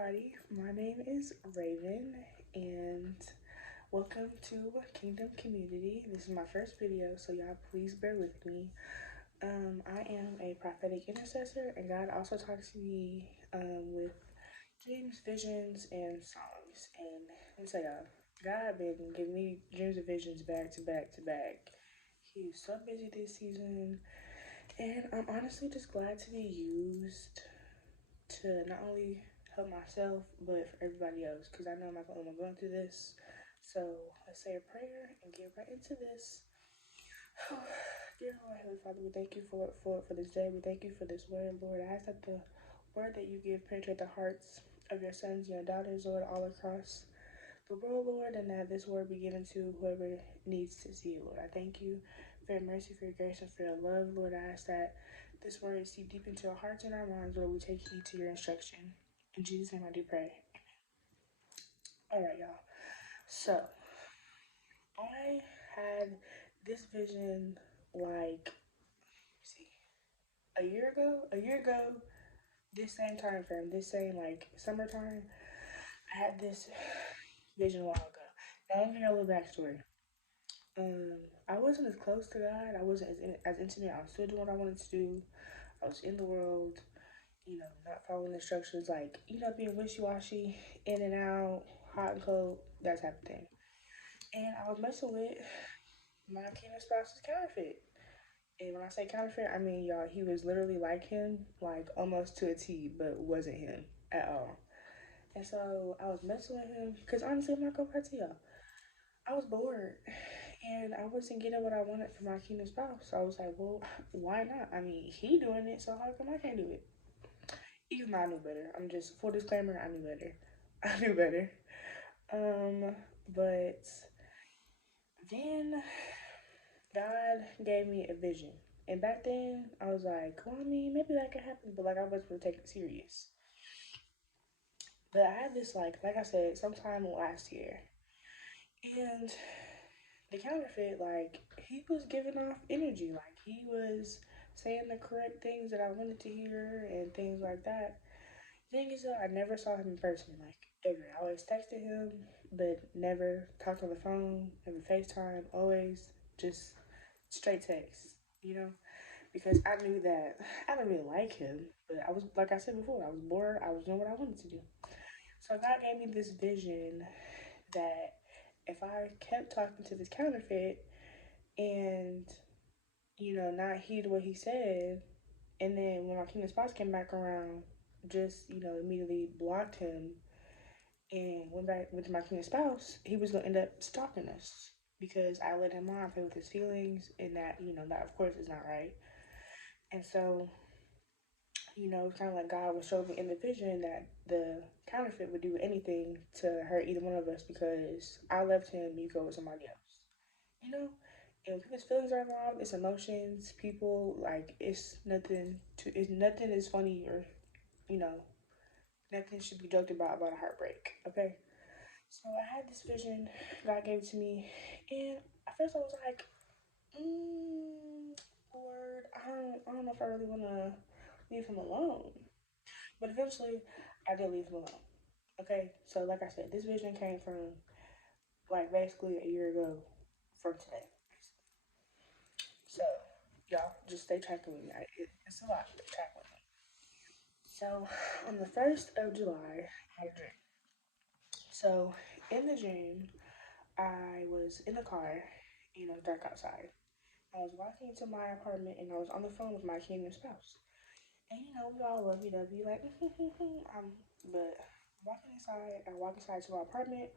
everybody. My name is Raven, and welcome to Kingdom Community. This is my first video, so y'all please bear with me. I am a prophetic intercessor, and God also talks to me with dreams, visions, and songs. And let me tell y'all, God been giving me dreams and visions back to back to back. He's so busy this season, and I'm honestly just glad to be used to not only help myself but for everybody else, because I know I'm not the only one going through this. So let's say a prayer and get right into this. Dear Lord, Heavenly Father, we thank you for this day. We thank you for this word, Lord. I ask that the word that you give penetrate the hearts of your sons and your daughters, Lord, all across the world, Lord, and that this word be given to whoever needs to see it, Lord. I thank you for your mercy, for your grace, and for your love, Lord. I ask that this word seep deep into our hearts and our minds, Lord. We take heed to your instruction. In Jesus' name I do pray. All right, y'all. So, I had this vision like, see, a year ago, this same time frame, this same like summertime, I had this vision a while ago. Now, let me give you a little backstory. I wasn't as close to God. I wasn't as intimate. I was still doing what I wanted to do. I was in the world, not following instructions, like, being wishy-washy, in and out, hot and cold, that type of thing. And I was messing with my kingdom spouse's counterfeit. And when I say counterfeit, I mean, y'all, he was literally like him, like almost to a T, but wasn't him at all. And so I was messing with him, because honestly, I'm not gonna lie to y'all, I was bored. And I wasn't getting what I wanted from my kingdom spouse. So I was like, well, why not? I mean, he doing it, so how come I can't do it? Even though I knew better. I'm just, full disclaimer, I knew better. I knew better. But then God gave me a vision. And back then, I was like, well, I mean, maybe that could happen, but like I wasn't gonna take it serious. But I had this like I said, sometime last year. And the counterfeit, like, he was giving off energy. Like, he was saying the correct things that I wanted to hear and things like that. Thing is, though, I never saw him in person, like, ever. I always texted him, but never talked on the phone, never FaceTime, always just straight text, Because I knew that I didn't really like him, but I was, like I said before, I was bored, I was doing what I wanted to do. So God gave me this vision that if I kept talking to this counterfeit and, not heed what he said, and then when my kingdom spouse came back around, just, immediately blocked him and went back with my kingdom spouse, he was going to end up stalking us because I let him on, play with his feelings, and that, that of course is not right. And so, kind of like God was showing me in the vision that the counterfeit would do anything to hurt either one of us because I left him, you go with somebody else, And when people's feelings are involved, it's emotions, people, like, it's nothing is funny or, nothing should be joked about a heartbreak, okay? So I had this vision, God gave it to me, and at first I was like, Lord, I don't know if I really want to leave him alone. But eventually, I did leave him alone. Okay, so like I said, this vision came from like basically a year ago from today. So y'all just stay tracking with me. It's a lot to track with me. So on the 1st of July, I had a dream. So in the dream, I was in the car, dark outside. I was walking to my apartment and I was on the phone with my kingdom spouse. And we all lovey-dovey, like, but I walk inside to our apartment,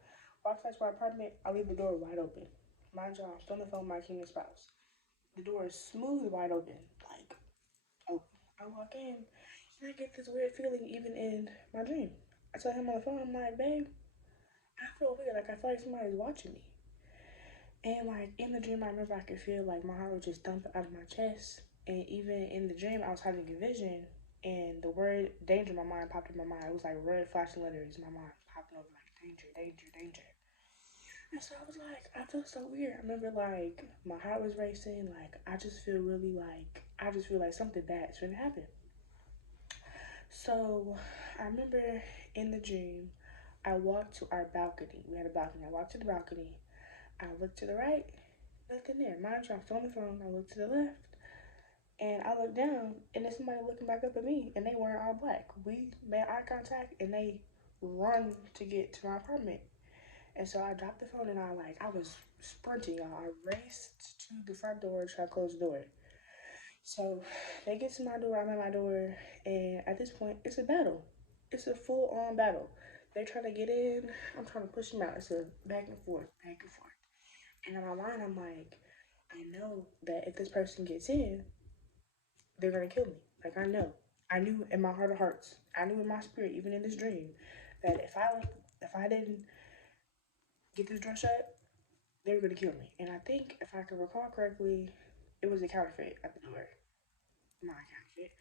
I leave the door wide open. Mind you, I'm still on the phone with my kingdom spouse. The door is smooth wide open, like, open. I walk in, and I get this weird feeling even in my dream. I tell him on the phone, I'm like, babe, I feel weird, like, I feel like somebody's watching me. And, like, in the dream, I remember I could feel, like, my heart was just dumping out of my chest. And even in the dream, I was having a vision, and the word danger in my mind popped in my mind. It was like red flashing letters in my mind popping over, like, danger, danger, danger. And so I was like, I feel so weird. I remember, like, my heart was racing. Like, I just feel like something bad is going to happen. So I remember in the dream, I walked to our balcony. We had a balcony. I walked to the balcony. I looked to the right, nothing there. Mind you, I'm still on the phone. I looked to the left, and I looked down, and there's somebody looking back up at me, and they weren't all black. We made eye contact, and they run to get to my apartment. And so I dropped the phone, and I was sprinting, y'all. I raced to the front door, try to close the door. So they get to my door, I'm at my door, and at this point, it's a battle. It's a full on battle. They try to get in, I'm trying to push them out. It's a back and forth, back and forth. And in my mind, I'm like, I know that if this person gets in, they're gonna kill me. Like I know. I knew in my heart of hearts. I knew in my spirit, even in this dream, that if I didn't get this door shut, they were gonna kill me. And I think if I can recall correctly, it was a counterfeit at the door. Not a counterfeit.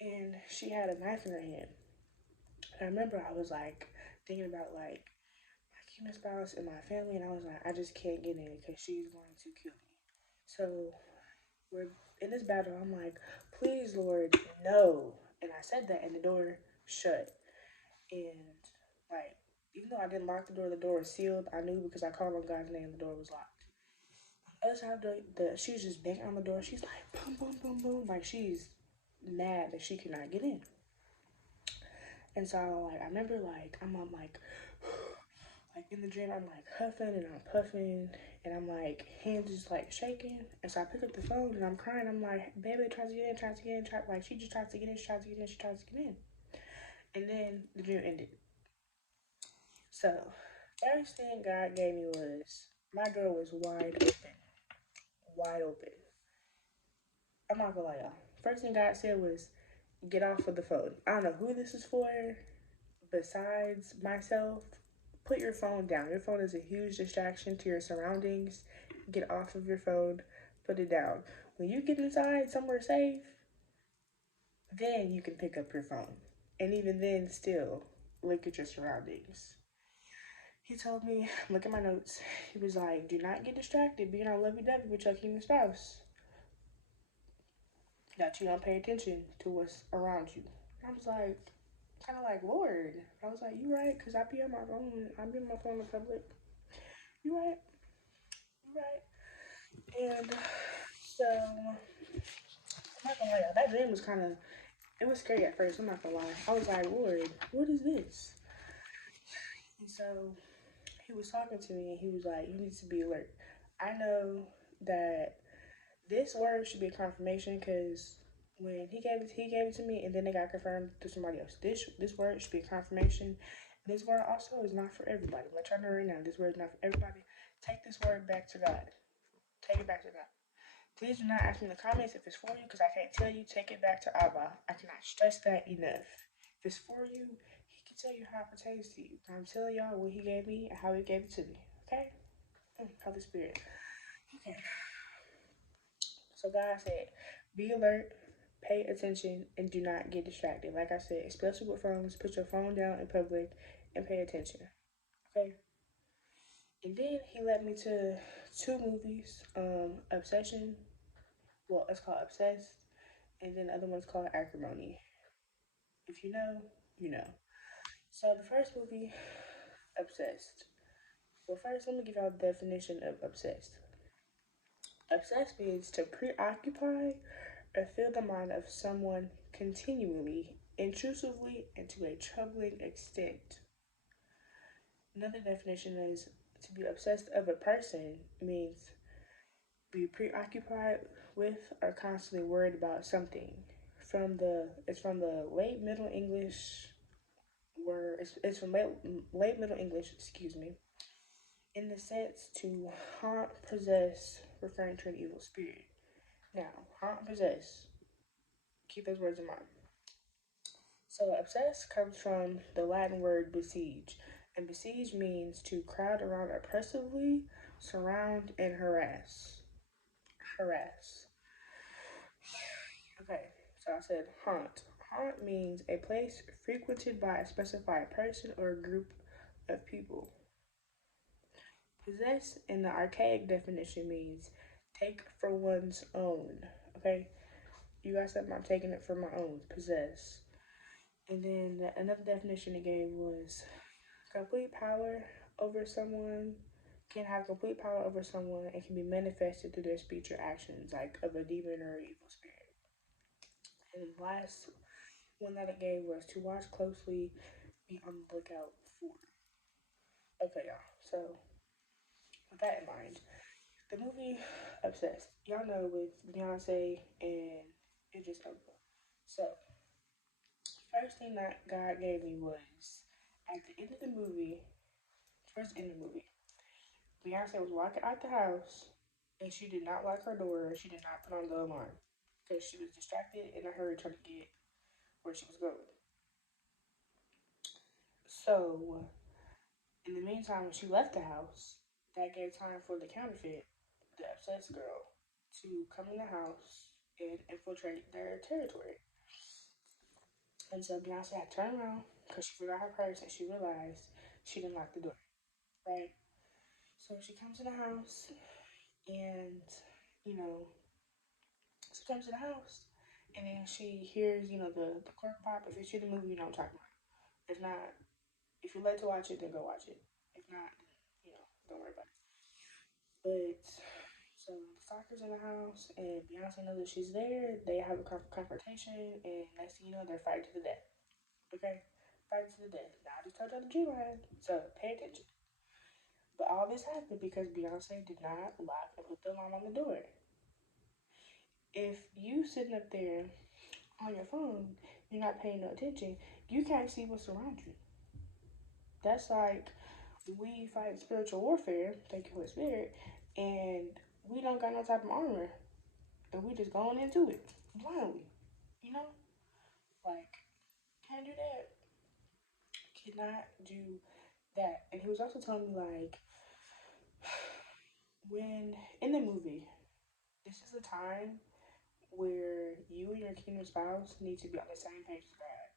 And she had a knife in her hand. And I remember I was like thinking about like my human spouse and my family, and I was like, I just can't get in because she's going to kill me. So we're in this battle. I'm like, please, Lord, no. And I said that, and the door shut. And like, even though I didn't lock the door was sealed. I knew because I called on God's name, the door was locked. On the other side of the she was just banging on the door. She's like, boom, boom, boom, boom. Like, she's mad that she cannot get in. And so, like, I remember, like, I'm like, like in the dream, I'm like huffing and I'm puffing, and I'm like hands just like shaking. And so I pick up the phone and I'm crying. I'm like, baby tries to get in, tries to get in, like she just tries to get in, she tries to get in, she tries to get in. And then the dream ended. So first thing God gave me was my door was wide open, wide open. I'm not gonna lie, y'all. First thing God said was, get off of the phone. I don't know who this is for besides myself. Put your phone down. Your phone is a huge distraction to your surroundings. Get off of your phone. Put it down. When you get inside somewhere safe, then you can pick up your phone. And even then, still, look at your surroundings. He told me, look at my notes. He was like, do not get distracted being on lovey dovey with your human spouse. That you don't pay attention to what's around you. I was like, kind of like, Lord. I was like, you right? Because I be on my phone. I be on my phone in public. You right? You right? And so, I'm not gonna lie, that dream was kind of, it was scary at first. I'm not gonna lie. I was like, Lord, what is this? And so, he was talking to me and he was like, you need to be alert. I know that this word should be a confirmation because when he gave it to me and then it got confirmed to somebody else. This word should be a confirmation. This word also is not for everybody. Let y'all know right now, this word is not for everybody. Take this word back to God. Take it back to God. Please do not ask me in the comments if it's for you because I can't tell you. Take it back to Abba. I cannot stress that enough. If it's for you, he can tell you how it pertains to you. I'm telling y'all what he gave me and how he gave it to me. Okay? Holy Spirit. Okay. So God said, be alert, pay attention, and do not get distracted. Like I said, especially with phones, put your phone down in public and pay attention. Okay? And then he led me to two movies, Obsession. Well, it's called Obsessed, and then the other one's called Acrimony. If you know, you know. So the first movie, Obsessed. Well, first, let me give y'all the definition of obsessed. Obsessed means to preoccupy or fill the mind of someone continually, intrusively, and to a troubling extent. Another definition is to be obsessed of a person means be preoccupied with or constantly worried about something. It's from the late Middle English word. It's from late Middle English. Excuse me. In the sense to haunt, possess, referring to an evil spirit. Now, haunt, possess. Keep those words in mind. So, obsess comes from the Latin word besiege, and besiege means to crowd around oppressively, surround, and harass. Harass. Okay, so I said haunt. Haunt means a place frequented by a specified person or group of people. Possess in the archaic definition means take for one's own. Okay, you guys said I'm taking it for my own. Possess. And then another definition it gave was complete power over someone, can have complete power over someone and can be manifested through their speech or actions, like of a demon or evil spirit. And the last one that it gave was to watch closely, be on the lookout for. Okay, y'all. So with that in mind, the movie Obsessed, y'all know with Beyonce and Idris Elba. So first thing that God gave me was at the end of the movie, towards the end of the movie, Beyonce was walking out the house and she did not lock her door. She did not put on the alarm because she was distracted in a hurry trying to get where she was going. So, in the meantime, when she left the house, that gave time for the counterfeit, the obsessed girl, to come in the house and infiltrate their territory. And so Beyonce had turned around because she forgot her purse and she realized she didn't lock the door, right? So she comes in the house and, you know, she comes to the house and then she hears, the cork pop. If it's in the movie, you know what I'm talking about. If not, if you're led to watch it, then go watch it. If not, don't worry about it. But so the stalker's in the house and Beyonce knows that she's there. They have a confrontation and next thing you know, they're fighting to the death. Okay? Fighting to the death. Now I just told you the G line, so pay attention. But all this happened because Beyonce did not lock and put the alarm on the door. If you sitting up there on your phone, you're not paying no attention, you can't see what's around you. That's like we fight spiritual warfare, thank you Holy Spirit, and we don't got no type of armor. And we just going into it blindly. You know? Like, can't do that. Cannot do that. And he was also telling me like when in the movie, this is a time where you and your kingdom spouse need to be on the same page as God.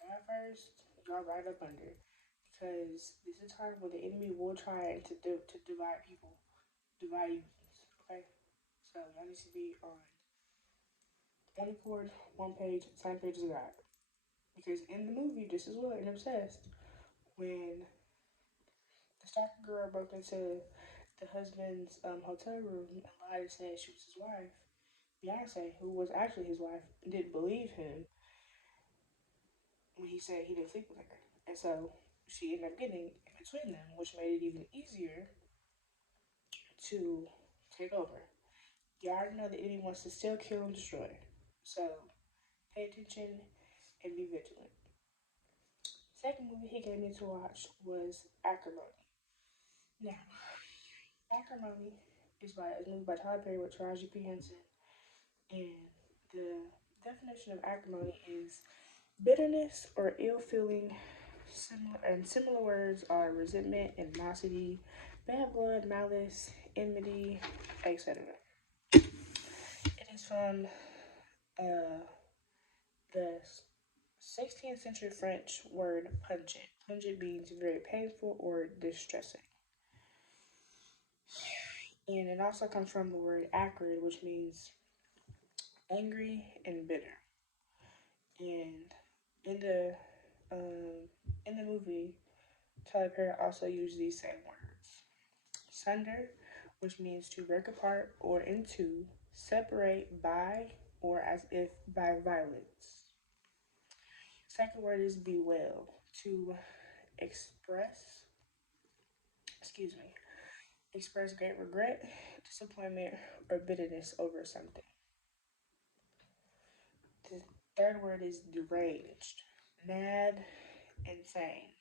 God first, y'all right up under. Because this is a time where the enemy will try to divide people, divide unions. Okay? So y'all need to be on one accord, one page, same page as God. Because in the movie, just as well, in Obsessed, when the stalker girl broke into the husband's hotel room and lied and said she was his wife, Beyonce, who was actually his wife, didn't believe him when he said he didn't sleep with her. And so she ended up getting in between them, which made it even easier to take over. You already know the enemy wants to still kill and destroy. So pay attention and be vigilant. Second movie he gave me to watch was Acrimony. Now, Acrimony is a movie by Tyler Perry with Taraji P. Henson, and the definition of acrimony is bitterness or ill feeling. Similar words are resentment, animosity, bad blood, malice, enmity, etc. It is from uh, the 16th century French word pungent. Pungent means very painful or distressing. And it also comes from the word acrid, which means angry and bitter. And in the um, in the movie, Tyler Perry also used these same words: sunder, which means to break apart or in two, separate by or as if by violence. Second word is bewail, to express, excuse me, express great regret, disappointment, or bitterness over something. The third word is deranged, mad, insane.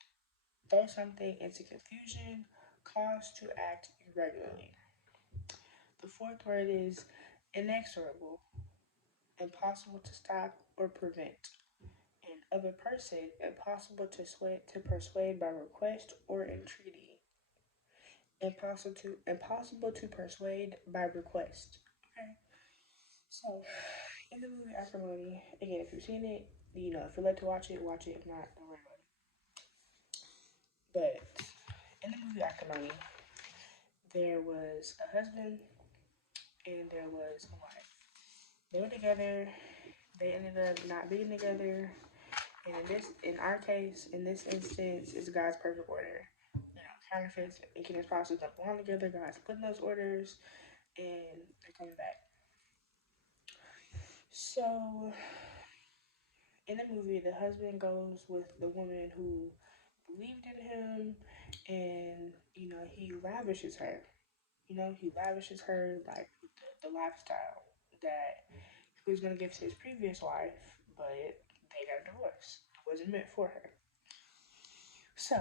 Throw something into confusion, cause to act irregularly. The fourth word is inexorable, impossible to stop or prevent. And of a person, impossible to persuade by request or entreaty. Impossible to persuade by request. Okay. So in the movie Acrimony, again, if you've seen it, if you're led to watch it, watch it. If not, don't worry about it. But in the movie Acrimony, there was a husband and there was a wife. They were together. They ended up not being together. And in our case, in this instance, it's God's perfect order. Counterfeits and kingdoms process don't belong together. God's putting those orders, and they're coming back. So, in the movie, the husband goes with the woman who believed in him, and he lavishes her. He lavishes her like with the lifestyle that he was gonna give to his previous wife, but they got a divorce. It wasn't meant for her. So,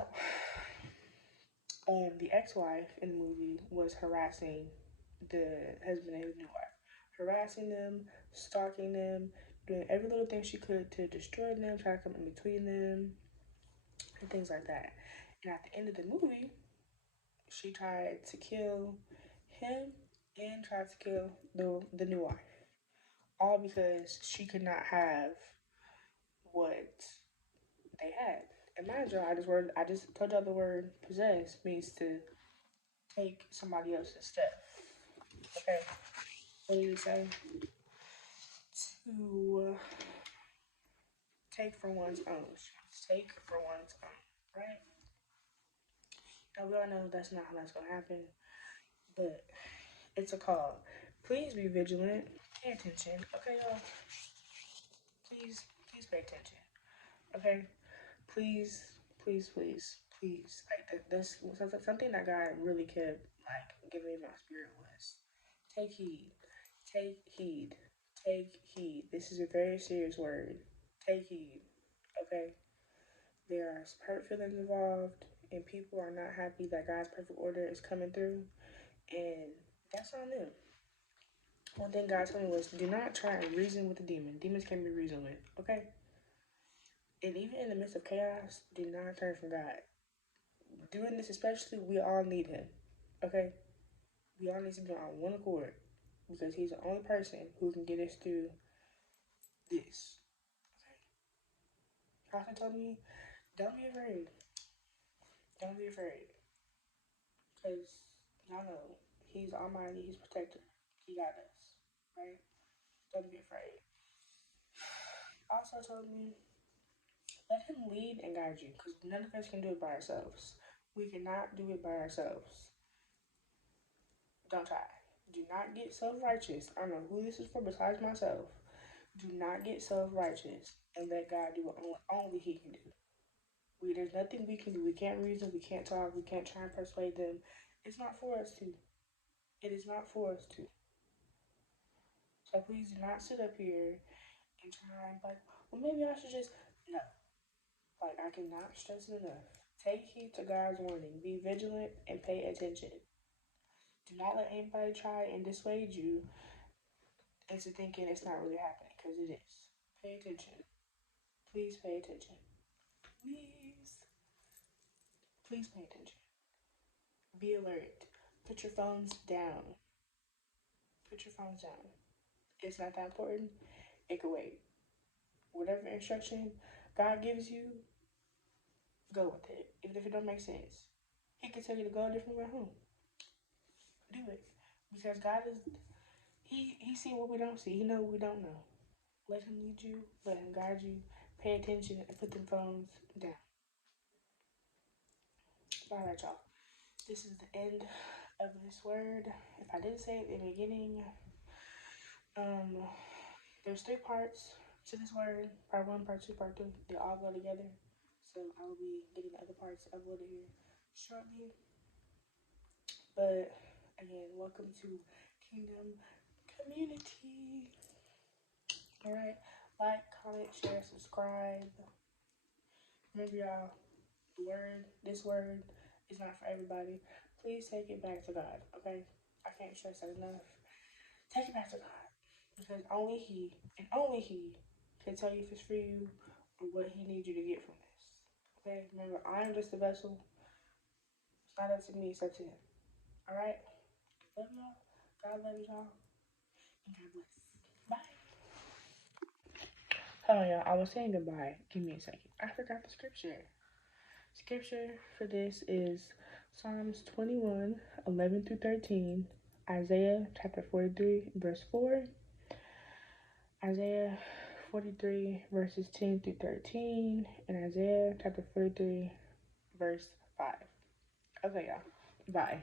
the ex-wife in the movie was harassing the husband and his new wife, harassing them, stalking them, doing every little thing she could to destroy them, try to come in between them, and things like that. And at the end of the movie, she tried to kill him and tried to kill the new wife, all because she could not have what they had. And mind you, I just told y'all the word possess means to take somebody else's stuff. Okay, what did it say? To take for one's own. Take for one's own, right? Now we all know that's not how that's gonna happen, but it's a call. Please be vigilant. Pay attention, okay, y'all. Please pay attention, okay? Please, please. Like that's something that God really kept like giving me my spirit was take heed, take heed, take heed. This is a very serious word. Take heed, okay? There are hurt feelings involved, and people are not happy that God's perfect order is coming through, and that's on them. One thing God told me was do not try and reason with the demon. Demons can be reasoned with, okay? And even in the midst of chaos, do not turn from God. Doing this especially, we all need him, okay? We all need to be on one accord because he's the only person who can get us through this. Okay? Prophet told me, don't be afraid. Don't be afraid. Because y'all know he's almighty, he's protector. He got us. Right? Don't be afraid. Also told me, let him lead and guide you. Because none of us can do it by ourselves. We cannot do it by ourselves. Don't try. Do not get self-righteous. I don't know who this is for besides myself. Do not get self-righteous and let God do what only he can do. There's nothing we can do. We can't reason, we can't talk, we can't try and persuade them. It's not for us to. It is not for us to. So please do not sit up here and try and like, well maybe I should just no. Like I cannot stress it enough. Take heed to God's warning. Be vigilant and pay attention. Do not let anybody try and dissuade you into thinking it's not really happening, because it is. Pay attention. Please pay attention. Please. Please pay attention. Be alert. Put your phones down. Put your phones down. It's not that important. It can wait. Whatever instruction God gives you, go with it. Even if it don't make sense. He can tell you to go a different way home. Do it. Because God is He see what we don't see. He know what we don't know. Let him lead you, let him guide you, pay attention and put them phones down. Alright, y'all. This is the end of this word. If I didn't say it in the beginning, there's 3 parts to this word. Part 1, part 2, part 3. They all go together. So I will be getting the other parts uploaded here shortly. But again, welcome to Kingdom Community. Alright. Like, comment, share, subscribe. Remember y'all, this word is not for everybody. Please take it back to God, okay? I can't stress that enough. Take it back to God. Because only He, and only He, can tell you if it's for you or what He needs you to get from this. Okay? Remember, I am just a vessel. It's not up to me, it's up to Him. Alright? Love y'all. God loves y'all. And God bless. Bye. Oh yeah, I was saying goodbye. Give me a second. I forgot the scripture. Scripture for this is Psalms 21, 11 through 13, Isaiah chapter 43, verse 4, Isaiah 43, verses 10 through 13, and Isaiah chapter 43, verse 5. Okay, y'all. Bye.